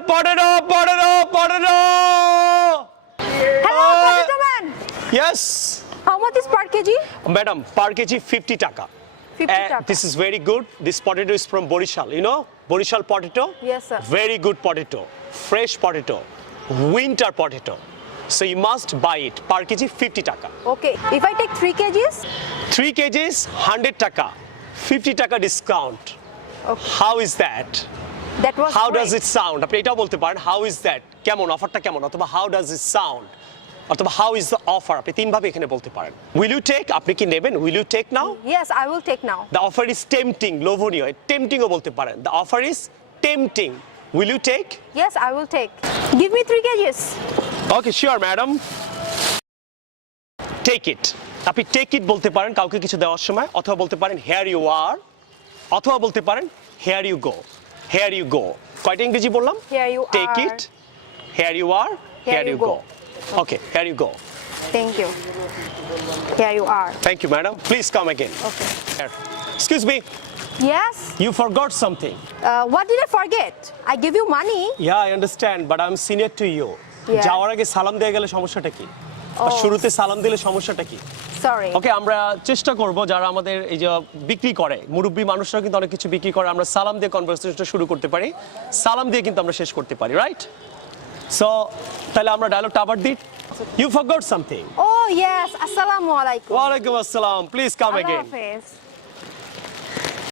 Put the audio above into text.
potato. Hello, potato man. Yes. How much is per kg? Madam, per kg 50 taka. 50 taka. This is very good. This potato is from Borishal. You know Borishal potato? Yes, sir. Very good potato. Fresh potato. Winter potato. So you must buy it. Per kg 50 taka. Okay. If I take 3 kgs? 3 kgs 100 taka. 50 taka discount. Okay. How is that? That was How great. does it sound? আপনি এটাও বলতে পারেন how is that? কেমন অফারটা কেমন অথবা how does it sound? অথবা how is the offer? আপনি তিন ভাবে এখানে বলতে পারেন। Will you take? আপনি কি নেবেন? Will you take now? Yes, I will take now. The offer is tempting, লোভনীয়। tempting ও বলতে পারেন। The offer is tempting. Will you take? Yes, I will take. Give me 3 kgs. Okay, sure, madam. Take it. আপনি take it বলতে পারেন কাউকে কিছু দেওয়ার সময় অথবা বলতে পারেন here you are অথবা বলতে পারেন here you go. Here you go. কয়টা ইংরেজি বললাম? Here you Take are. it. Here you are. Here you go. Okay, here you go. Thank you. Here you are. Thank you, madam. Please come again. Okay. Here. Excuse me. Yes. You forgot something. What did I forget? I give you money. Yeah, I understand, but I'm senior to you. Yeah. যাওয়ার আগে সালাম দিয়ে গেলে সমস্যাটা কি? বা শুরুতে সালাম দিলে সমস্যাটা কি? Sorry. ওকে, আমরা চেষ্টা করব যারা আমাদের এই যে বিক্রি করে মুরব্বী মানুষরা কিন্তু অনেক কিছু বিক্রি করে আমরা সালাম দিয়ে কনভারসেশনটা শুরু করতে পারি, সালাম দিয়ে কিন্তু আমরা শেষ করতে পারি, রাইট? সো তাহলে আমরা ডায়লগটা আবার দিই। You forgot something. Oh yes. Assalamu alaikum. ওয়া আলাইকুম আসসালাম, please come Allah again. Hafiz.